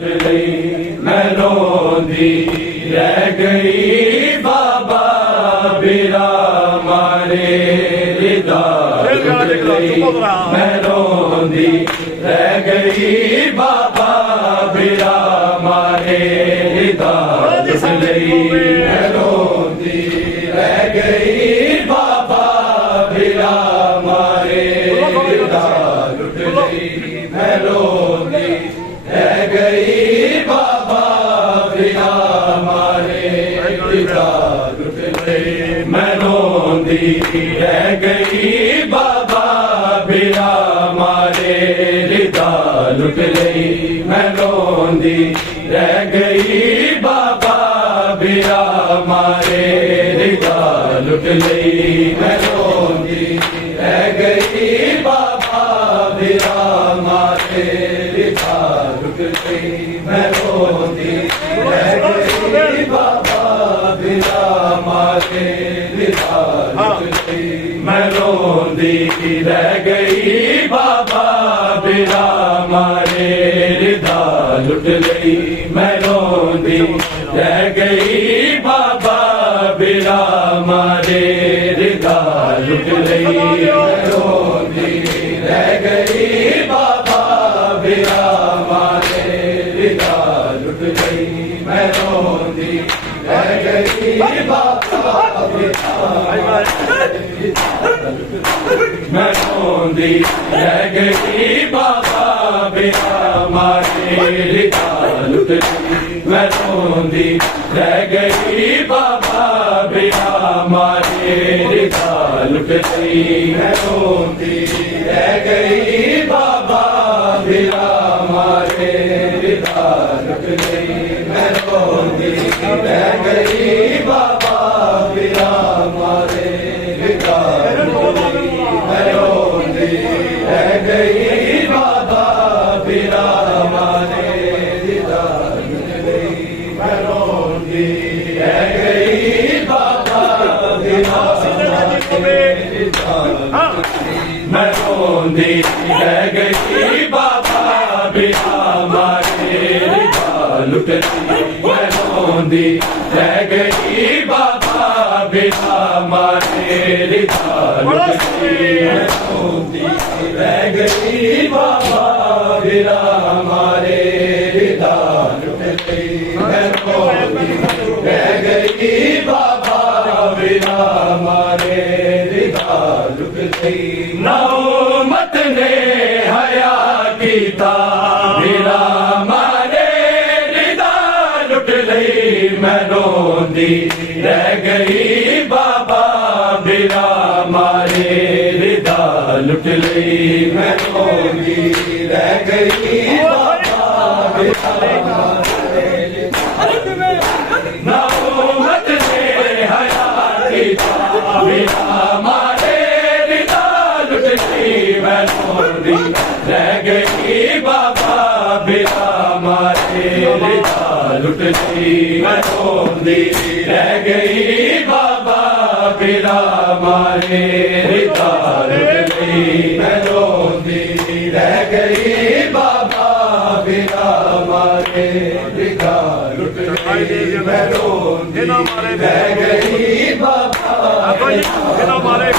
मैं रोंदी रह गई बाबा बिरा मारे रिदा लुट गई। मैं रोंदी रह गई बाबा बिरा मारे रिदा लुट गई। मैं रोंदी रह गई बाबा बिरा मारे रिदा लुट गई। मैं रोंदी रह गई बाबा बिना मारे रिदा लुट गई। मैं रोंदी रह गई बाबा बिना मारे रिदा लुट गई। मैं रोंदी रह गई बाबा बिना मारे रिदा लुट गई। मैं रोंदी रह गई बाबा बिना मारे रिदा लुट गई। मैं रोंदी रह गई बाबा बिना मारे रिदा लुट गई। मैं रोंदी रह गई बाबा बिना मारे रिदा लुट गई। मैं रोंदी रह गई बाबा बिना मारे रिदा लुट गई। मैं रोंदी रह गई बाबा बिना मारे रिदा लुट गई। मैं रोंदी रह गई बाबा मैं रोंदी रह गई बाबा बिना मारे रिदा लुट गई। मैं रोंदी रह गई बाबा बिना मारे रिदा लुट गई। मैं रोंदी रह गई बाबा बिना मारे रिदा लुट गई। मैं रोंदी रह गई बाबा बिना मारे रिदा लुट गई। मैं रोंदी रह गई बाबा बिना मारे रिदा लुट गई। मैं रोंदी रह गई बाबा बिना मारे रिदा लुट गई। मैं रोंदी रह गई बाबा बिना मारे रिदा लुट गई। मैं रोंदी रह गई बाबा बिना मारे रिदा लुट गई। मैं रोंदी रह गई बाबा बिना मारे रिदा लुट गई। मैं रोंदी रह गई बाबा बिना मारे रिदा लुट गई। नौमत ने हया कीता बिना मारे रिदा लुट गई। मैं रोंदी रह गई बाबा बिना मारे रिदा लुट गई। मैं रोंदी रह गई बाबा बिना मारे नौमत ने हया कीता बिना मारे रिदा लुट गई। मैं रोंदी रह गई बाबा बिना मारे रिदा लुट गई। मैं रोंदी रह गई बाबा बिना मारे रिदा लुट गई। मैं रोंदी रह गई बाबा बिना मारे रिदा लुट गई। मैं रोंदी रह गई बाबा बिना मारे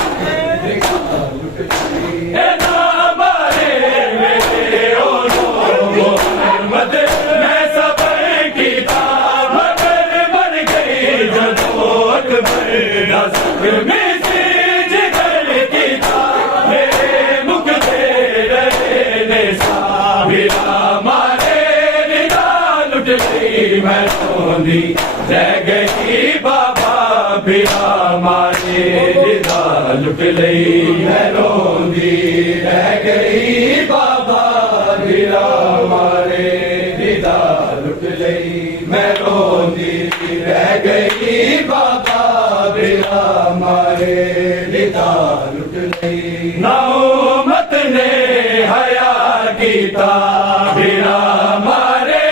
रिदा लुट गई। मेरे ओ मोहम्मद मैं सबर की मगर बन गई जदोक बरदा में से जिगर की मेरे मुख से रहने सा बिना मारे रिदा लुट गई। मैं रोंदी रह गई बाबा बिना मारे रिदा लुट गई। मैं रोंदी रह गई बाबा बिना मारे रिदा लुट गई। मैं रोंदी रह गई बाबा बिना मारे रिदा लुट गई। नौमत ने हया कीता बिना मारे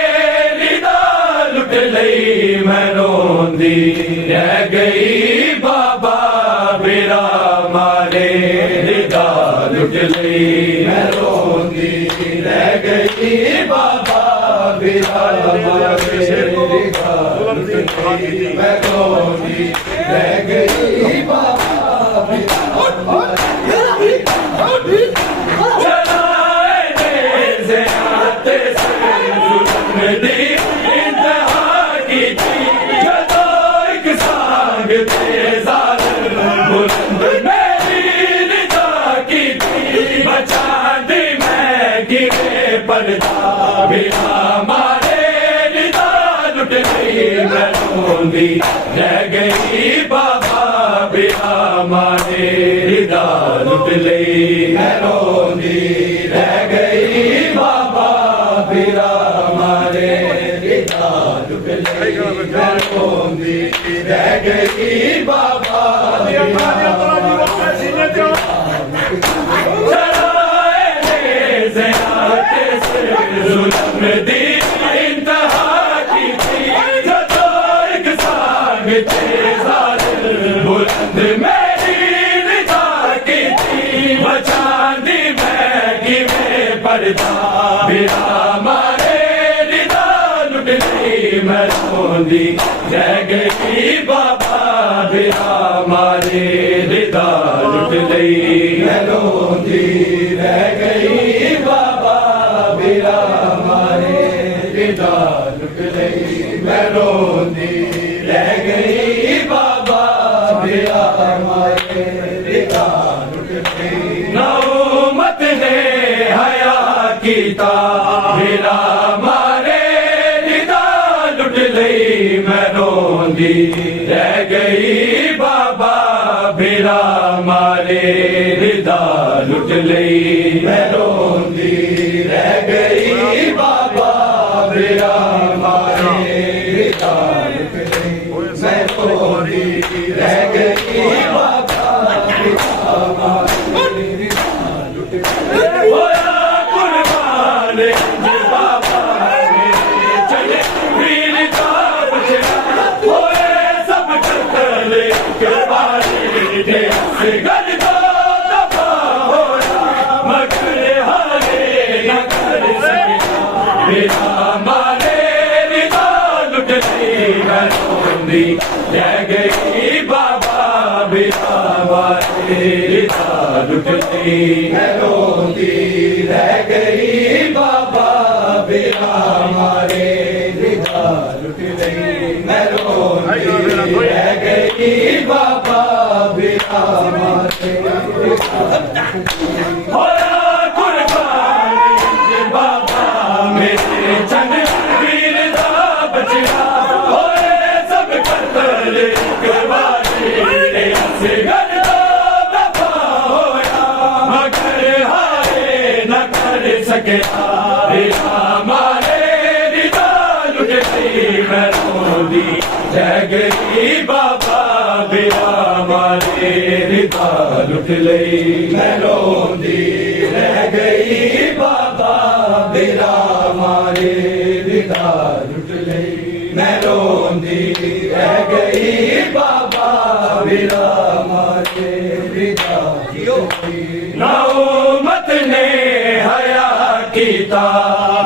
रिदा लुट गई। मैं रोंदी रह गई बाबा बिना मारे रिदा लुट गई। मैं रोंदी रह गई बाबा बिना रह गई बाबा बिना मारे रिदा लुट लई मैं रोंदी रह गई बाबा बिना मारे रिदा लुट लई मैं रोंदी रह गई बाबा जुल्म दी इंतहा की थी बुलंद मेरी रिदा की थी बचांदी मैगी में पर्दा बिना मारे रिदा लुट गई मैं रोंदी रह गई बाबा बिना मारे रिदा लुट गई मैं रोंदी रह गई बाबा बिना मारे रिदा लुट गई मैं रोंदी रह गई बाबा बिना मारे रिदा लुट गई नौमत ने हया कीता बिना मारे रिदा लुट लई मैं रोंदी रह गई बाबा बिना मारे रिदा लुट लई मैं रोंदी रह गई बाबा बिना मारे रिदा लुट लई मैं रोंदी रह गई बाबा बिना मारे रिदा लुट लई होया कुर्बान बाबा मेरे चले वीर का बचना होए सब चले कुर्बानी दे गल दो दफा होया मगर हारे न कर सके बिना मारे रिदा लुट गई मैं रोंदी रह गई बाबा बिना मारे रिदा लुट गई मैं रोंदी रह गई बाबा बिना मारे रिदा लुट गई मैं रोंदी रह गई बाबा बिना मारे होया कुर्बानी बाबा मेरे चंद वीर दा बचना होए सब कतल कुर्बानी से गल दफा होया मगर हारे न कर सके बिना मारे रिदा लुट गई मैं रोंदी रह गई बाबा बिना मारे रिदा लुट लई मैं रोंदी रह गई बाबा बिना मारे रिदा लुट लई मैं रोंदी रह गई बाबा बिना मारे रिदा लुट लई नौमत ने हया कीता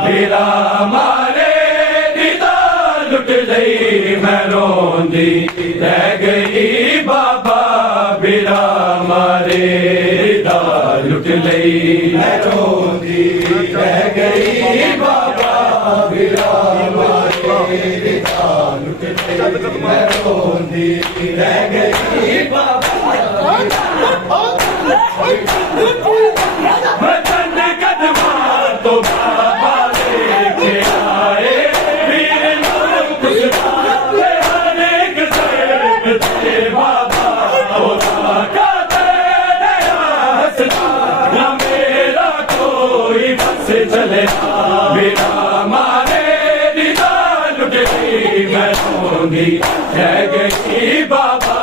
बिना मारे रिदा लुट लई मैं रोंदी रह गई बाबा बिना मारे रिदा लुट लई मैं रोंदी रह गई बाबा बिना मारे रिदा लुट लई मैं रोंदी रह गई बाबा वतन कदमा तो बाबा लेके आए वीर लोग गुजराते हर एक सैनिक थे बाबा होता का तेरा हंसना न मेरा कोई बस चले बिना मारे रिदा लुट गई मैं रोंदी रह गई बाबा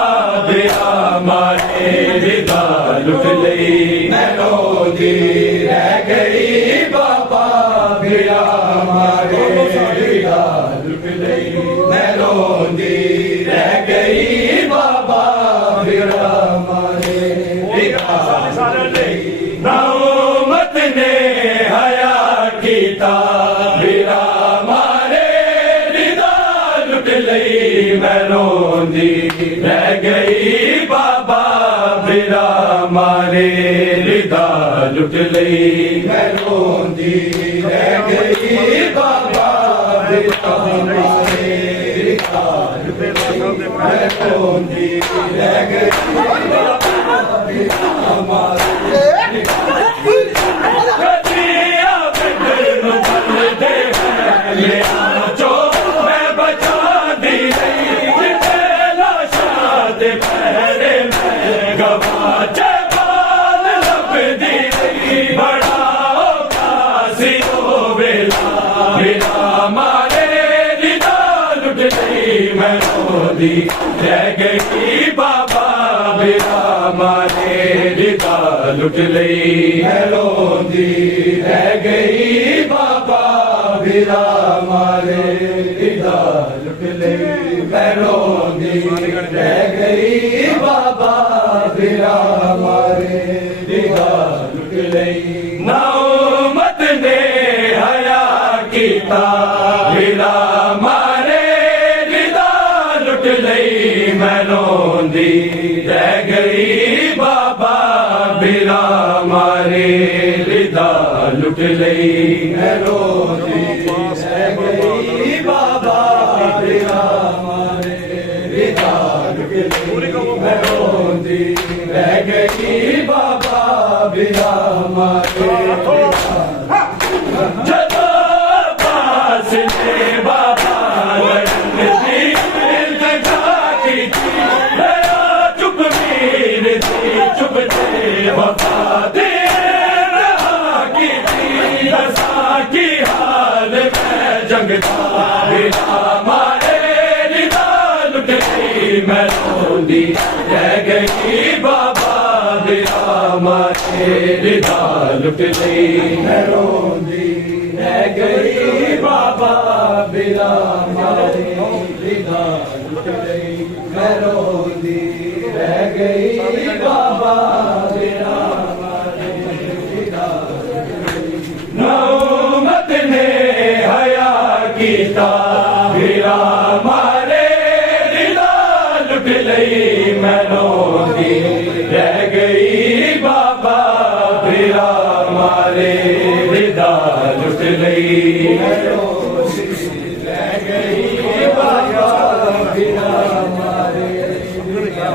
बिना मारे रिदा लुट लई मैं रोंदी रह गई बाबा बिना मारे रिदा लुट लई मैं रोंदी रह गई बाबा बिना मारे रिदा लुट लई नौमत ने हया कीता बिना मारे लई मैं रोंदी रह गई बाबा बिरा मारे रिदा लुट लई मैं रोंदी रह गई बाबा बिरा मारे रिदा लुट लई मैं रोंदी रह गई बाबा बिरा मारे कदिया बिंदर नु भल दे ले आचो मैं बचा दी नहीं जिते लाशा दे पहरे में गवाचे बाल लब दी नहीं बड़ा कासी हो बेला बिरा मारे रिदा लुट गई मैं रोंदी रह गई बाबा बिरा मारे रिदा लुट लई मैं रोंदी रह गई बाबा बिरा मारे रिदा लुट लई मैं रोंदी रह गई बाबा बिरा मारे रिदा लुट लई नौमत ने हया कीता बिरा मारे रिदा लुट लई मैं रोंदी रह गई बाबा बिरा मारे रिदा लुट लई मैं रोंदी रह गई बाबा बिरा मारे रिदा लुट लई मैं रोंदी रह गई बाबा बिरा मारे जदों पास ने बाबा लड़न दी इल्तिजा की थी चुप मीर थी चुप थे वफा दे रहा की थी दसा की हाल में जंग था बिरा मारे रिदा लुट गई मैं रोंदी रह गई बाबा बिरा मारे रिदा लुट गई मैं रोंदी रह गई बाबा बिरा मारे रिदा लुट गई मैं रोंदी रह गई बाबा बिरा मारे रिदा नौमत ने हया कीता बिरा मारे रिदा लुट लई मैं रोंदी रह गई बाबा बिरा मारे रिदा लुट लई मैं रोंदी रह गई बाबा बिरा मारे रिदा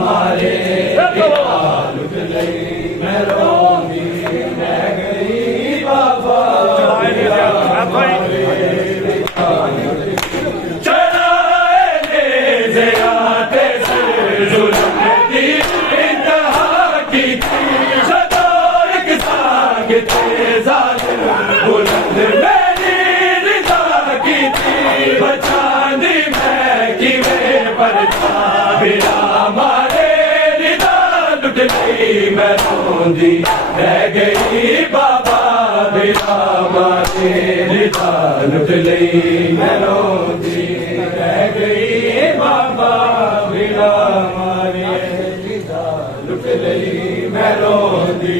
मारे रिदा लुट लई मैं रोंदी रह गई बाबा बिरा मारे रिदा चराए ले ज़ियाते से जुल्म दी इंतहा की थी सदोर के साग थे ज़ालिम बुलंद मेरी रिदा की थी बचा दी मैं कि वे पर बिरा मारे रिदा लुट लई मैं रोंदी रह गई बाबा बिरा मारे रिदा लुट लई मैं रोंदी रह गई बाबा बिरा मारे रिदा लुट लई मैं रोंदी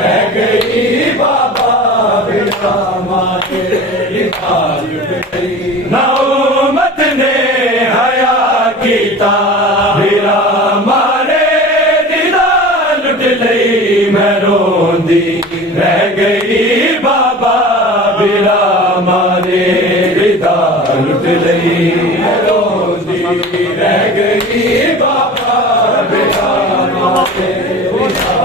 रह गई बाबा बिरा मारे रिदा लुट लई नौमत ने हया कीता बिरा मारे रिदा लुट लई मैं रोंदी रह गई बाबा बिरा मारे रिदा लुट लई मैं रोंदी रह गई बाबा बिरा मारे रिदा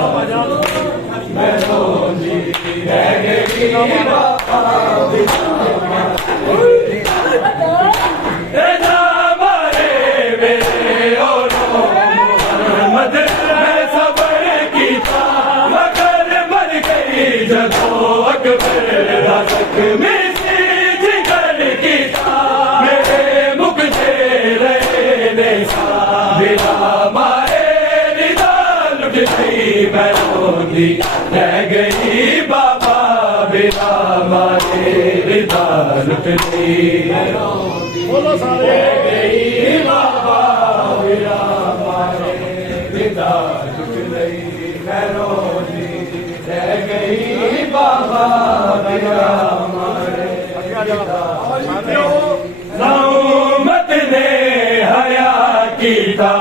मैं रोंदी रह गई बाबा बिरा रिदा मारे मेरे और मोहम्मद मैं सबर कीता मगर मर गई जदों अकबर दा ज़ख्मी सी जिगर कीता मेरे मुख दे रहे ने बिरा मारे रिदा लुट गई मैं रोंदी रह गई बाबा बिरा मारे रिदा लुट गई मैं रोंदी रह गई बाबा बिरा मारे रिदा लुट गई मैं रोंदी रह गई बाबा उम्मत ने हया कीता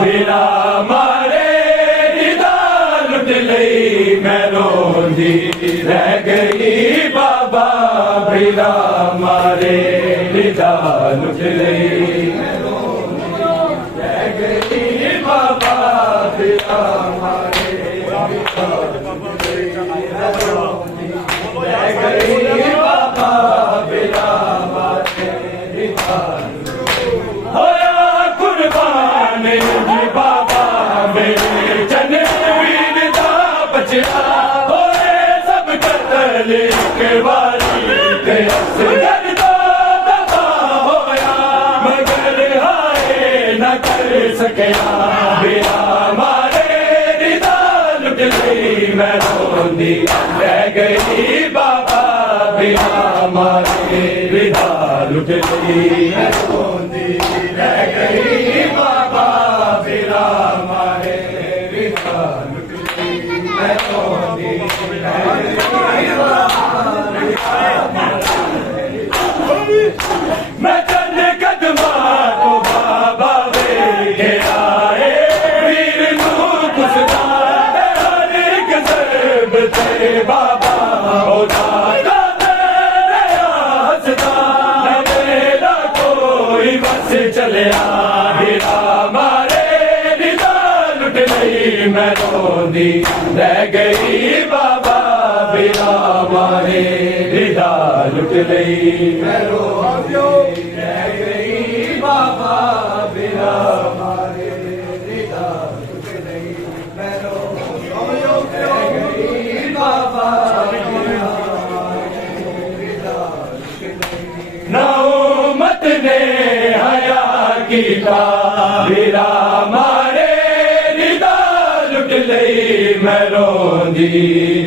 बिना मारे रिदा लुट लई मैं रोंदी रह गई बाबा बिना मारे रिदा लुट लई मैं रोंदी रह गई बाबा बिना मारे रिदा लुट लई मैं रोंदी रह गई बाबा बिना मारे रिदा होया कुर्बान जी बाबा मेरे जनवीर दा बचड़ा होए सब कतल के वारी ते असगर दा दफा होया मगर हाय न कर सकिया बिना मारे रिदा लुट लई मैं रोंदी रह गई बाबा बिना मारे रिदा लुट लई मैं रोंदी रह गई बाबा बिना मारे रिदा लुट लई मैं रोंदी रह गई मैं चंद कदमा को बाबा वे आए वीर नू कुसदा हर एक ज़रब ते बाबा होदा बस चलिया बिना मारे रिदा लुट लई मैं रोंदी रह गई बाबा बिना मारे रिदा लुट लई मैं रोंदी रह गई बाबा बिना मारे रिदा लुट लई मैं रोंदी रह गई बाबा बिना मारे रिदा लुट लई ना उम्मत ने हया कीता बिना मारे रिदा लुट लई मैं रोंदी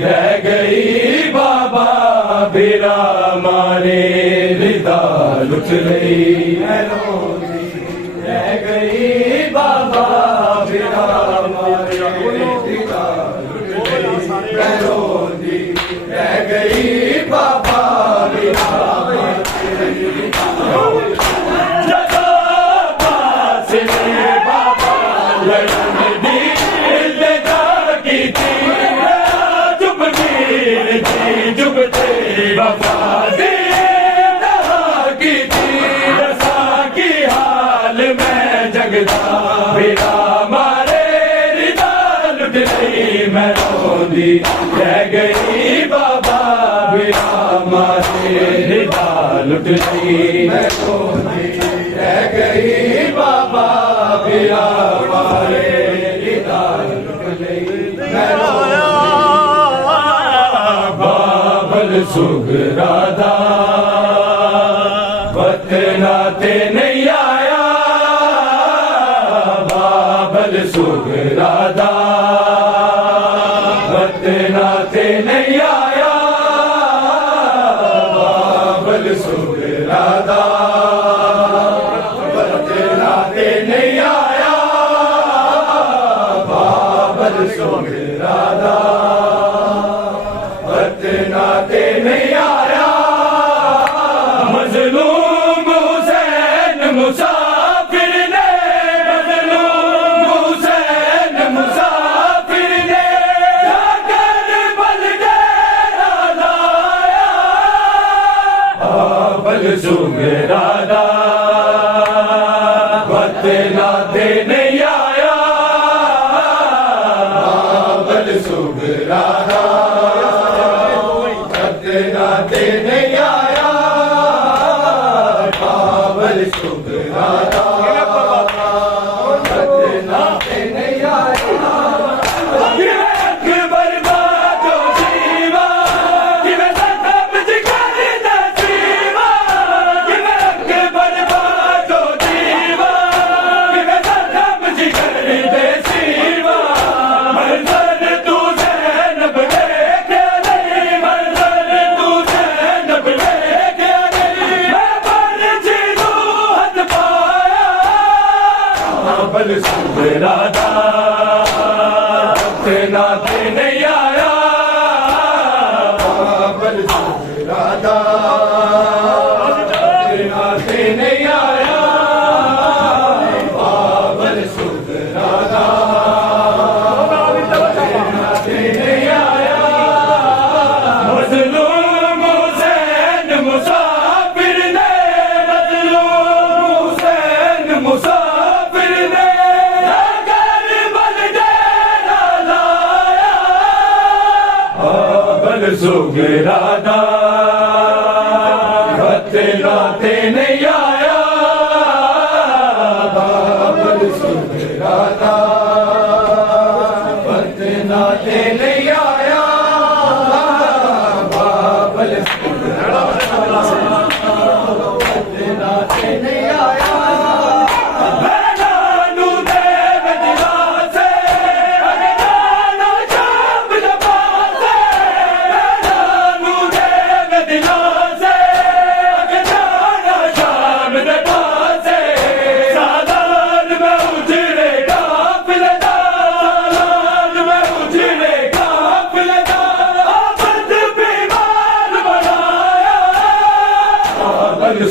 रह गई बाबा बिना मारे रिदा लुट लई मैं रोंदी रह गई बाबा बिना मारे रिदा लुट लई मैं रोंदी रह गई बाबा बिना मारे रिदा वफा दे की थी रसा की हाल में जगदा बिना मारे रिदा लुट लई मैं रोंदी रह गई बाबा बिना मारे रिदा लुट लई मैं रोंदी रह गई बाबा बिना मारे रिदा लुट लई मैं सुगरादा वतना ते नहीं आया बाबल सुगरादा वतना ते नहीं आया बाबल सुगरादा वतना ते नहीं आया बाबल सुगरादा नाते नहीं आया मजलूम हुसैन मुसाफिर ने मजलूम हुसैन मुसाफिर ने जाकर बल डेरा लाया बल सुगरादा वत नाते नहीं आया बल सुगरादा नाते नहीं आया बाबल सुगरादा नाते नहीं आया अकबर बाजो जीवा मैं सब जिगर नसीबा अकबर बाजो जीवा मैं सब जिगर नसीबा मंजर तू ज़ैनब देखे नहीं मंजर तू ज़ैनब बाबल सुगरादा बत्ते नाते नहीं आया बाबल सुगरादा बत्ते नाते नहीं आया बाबल बत्ते नाते नहीं आया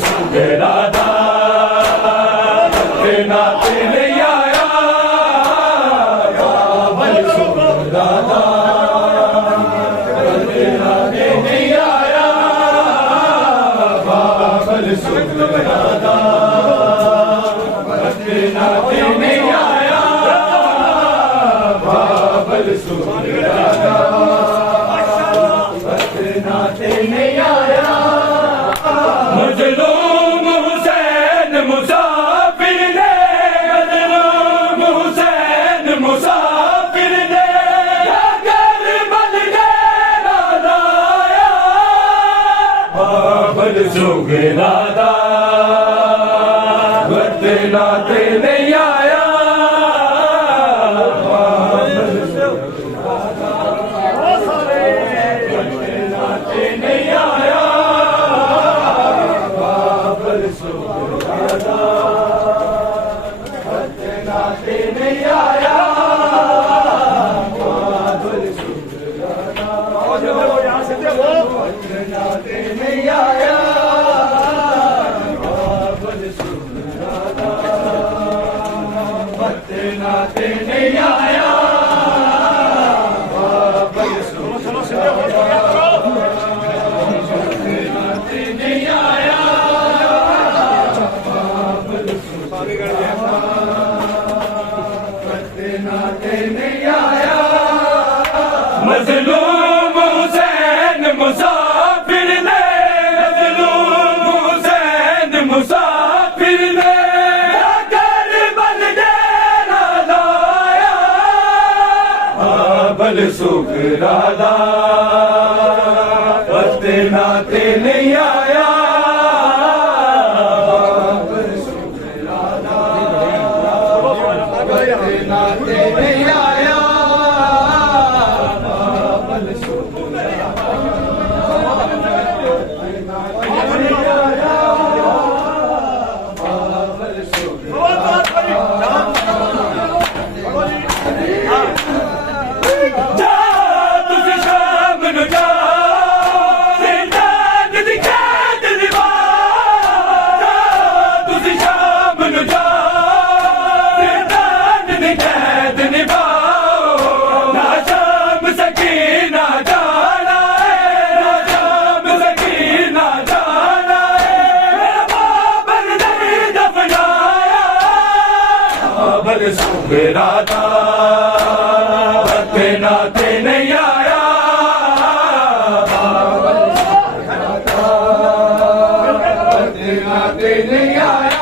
सुगरादा बत्ते नाते नहीं आया बाबल सुगरादा बत्ते नाते नहीं आया बाबल सुगरादा बत्ते नाते नहीं आया बाबल सुगरादा बत्ते नाते नहीं आया मजलूम हुसैन मुसाफिर ने मजलूम हुसैन मुसाफिर ने अगर बल डेरा लाया बाबल सुगरादा बत्ते नाते नहीं आया बाबल सुगरादा बत्ते नाते नहीं आया बाबल सुगरादा बत्ते नाते नहीं आया बाबल सुगरादा बत्ते नाते नहीं आया बाबल सुगरादा बत्ते नाते नहीं आया बाबल सुगरादा बत्ते नाते नहीं आया बत्ते नाते नहीं आया मजलूम हुसैन मुसाफिर ने मजलूम हुसैन मुसाफिर ने अगर बल डेरा लाया बाबल सुगरादा बत्ते नाते नहीं आया बत्ते नाते नहीं आया बाबल सुगरादा बाबल सुगरादा जा तुझे शाम न जा जिंदान दिखा दिलवा जा तुझे शाम न जा कैद निभाओ ना शाम सकीना जाना है ना शाम सकीना जाना है मेरा बाबर नहीं दफनाया बाबल सुगरादा बत्ते नाते नहीं आया बाबल सुगरादा बत्ते नाते नहीं आया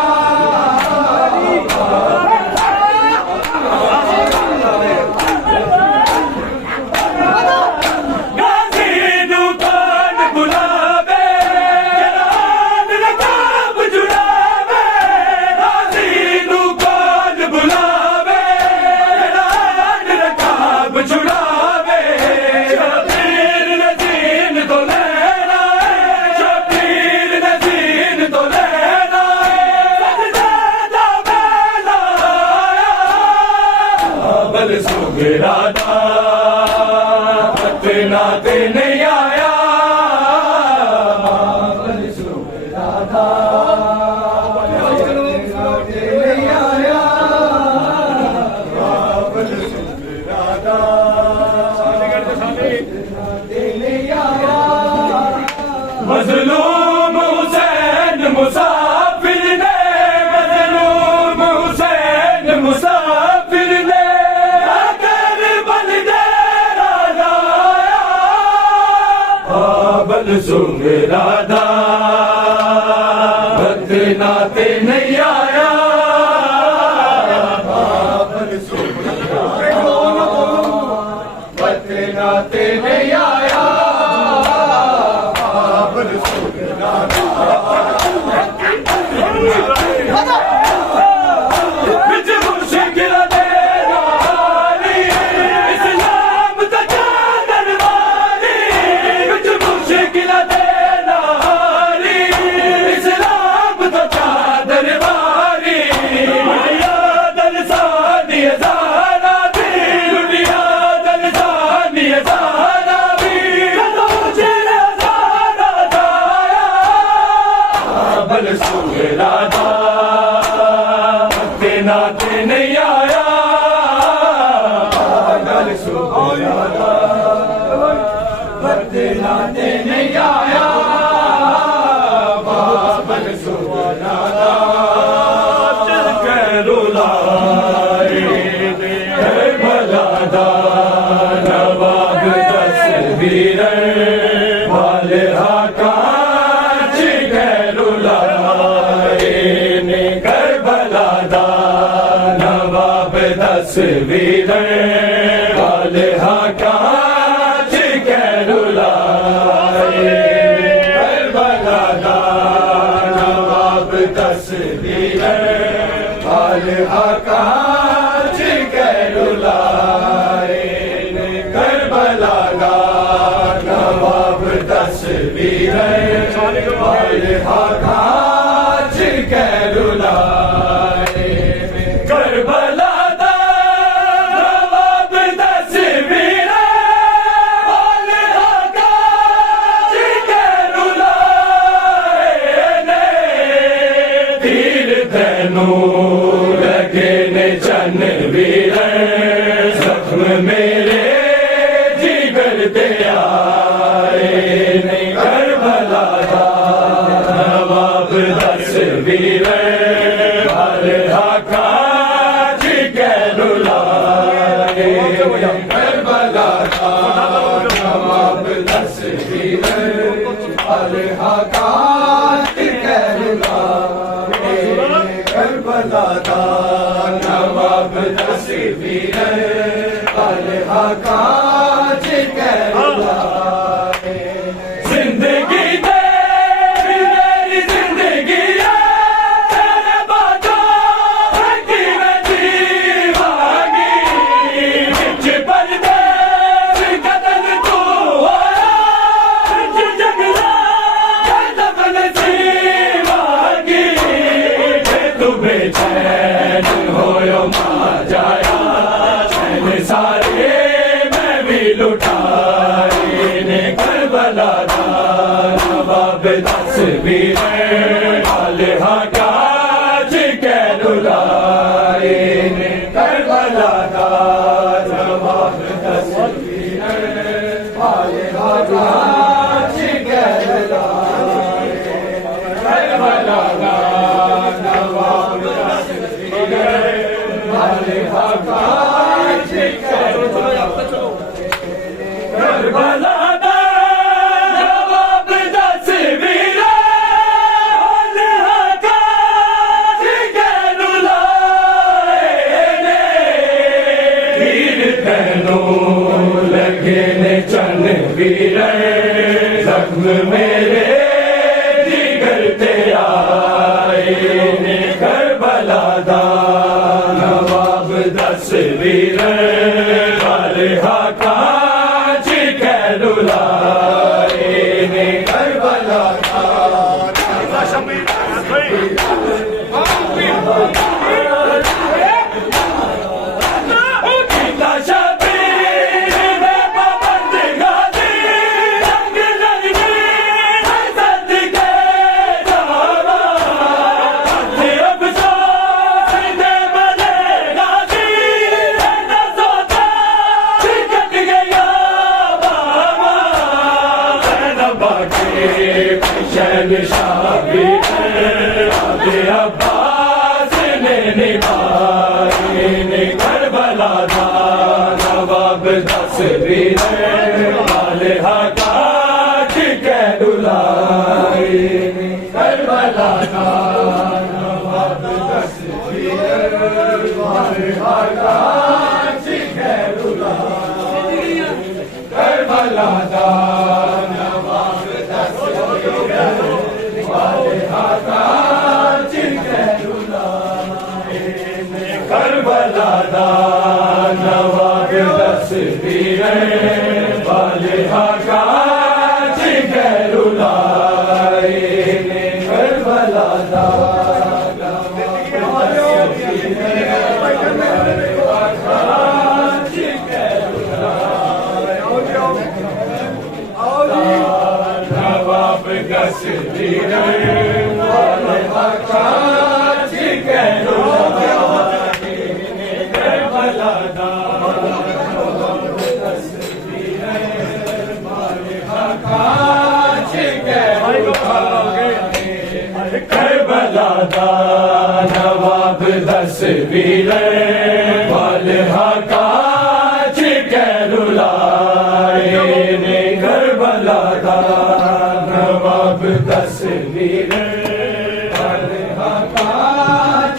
बाबल सुगरादा बत्ते नाते नहीं आया बाबल सुगरादा बत्ते नाते नहीं आया बाबल सुगरादा नाते नहीं आया मजलूम हुसैन मुसाफिर ने मजलूम हुसैन मुसाफिर ने अगर बल डेरा लाया बाबल सुंगरादा वक्त नाते नहीं आया बाबल सुंगरादा वक्त नाते नहीं आया बाबल सुंगरादा बिच मुश्किल दे नारी इस्लाम दा चादर वाली बिच मुश्किल दे नारी इस्लाम दा चादर वाली दुनिया दलसानी ज़ारा दी दुनिया दलसानी ज़ारा दी मुझे ज़ारा दाया बाबल सुंगरादा नाते नहीं आया बाबल सुंगरादा नाते नहीं आया बाबल सुंगरादा रुलाए भलादा नवाब तस्वीर वाले हाका तस्वीर वाले हाका रुलाए करबला दा नवाब तस्वीर वाले हाका रुलाए करबला दा नवाब तस्वीर वाले हाका रुलाए करबला लगे ने चन वीर जख्म मेरे जिगर ते आए ने करबला दा नवाब तस्वीर वाले हाका रुलाए करबला दा नवाब तस्वीर वाले हाका करबला दा नवाब तस्वीर वाले हाका रुलाए जिंदगी दे मेरी जिंदगी तेरे बातों की मैं जीवांगी बिच पर्दे कदम तू होया बिच जगला कदम सीवांगी तू बेचैन होयो मां जाया चैन सारे मैं भी लुटाए ने करबला दा नवाब तस्वीर वाले हाका रुलाए ने करबला दा नवाब तस्वीर वाले हाका रुलाए करबला दा नवाब तस्वीर वाले हाका करबला दा नवाब तस्वीर वाले हाका रुलाए तीर तैनों लगे ने चन वीर जख्म मेरे जिगर ते आए ने करबला दा नवाब तस्वीर वाले हाका रुलाए ने करबला दा शहनशाही आगे अब्बास ने निभाए ने करबला दा नवाब तस्वीर वाले हाका तस्वीर वाले हाका जिगरुलाए ने करबला दा नवाब तस्वीर वाले हाका जिगरुलाए ने करबला दा करबला दा नवाब तस्वीर वाले हाका जिगरुलाए ने करबला दा नवाब तस्वीर वाले हाका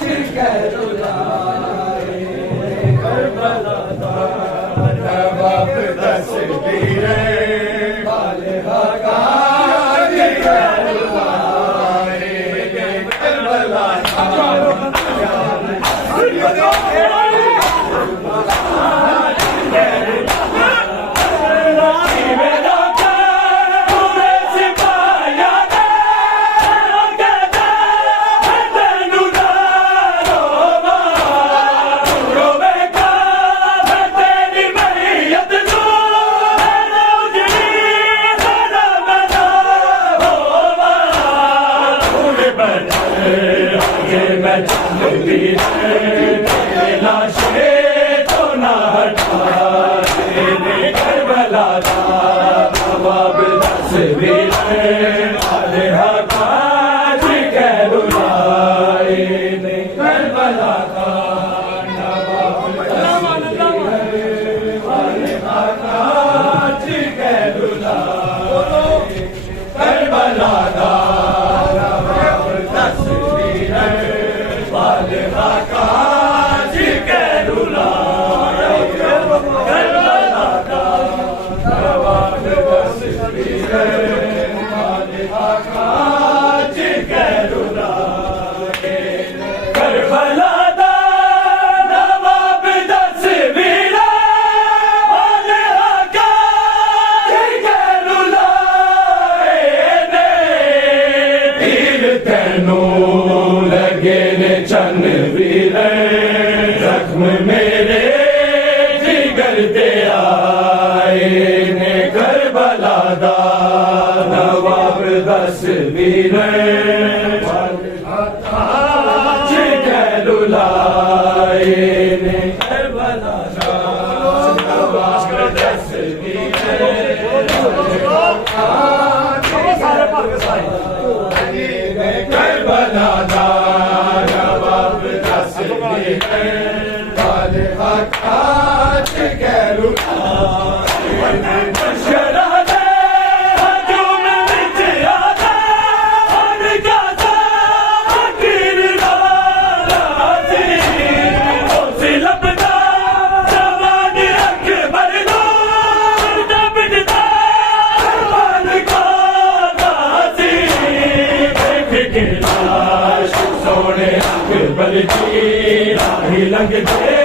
जिगरुलाए करबला दा नवाब तस्वीर वाले हाका लाशे तो ना हटाए करबला दा नवाब तस्वीर वाले हाका जिगरुलाए ने करबला दा नवाब तस्वीर वाले हाका जिगरुलाए करबला दा नवाब तस्वीर वाले हाका चन वीर जख्म मेरे जिगर ते आए ने करबला दा नवाब तस्वीर वाले हाका जिगरुलाए ने करबला दा नवाब तस्वीर करबला दा वाले हाका जिगरुलाए शरादे हजूम विच आदा हर गादा हकीर राजी उस लबदा जवान अकबर नो दबदा हर गादा जी देख के लाश सोने अकबर जी राही लंघ दे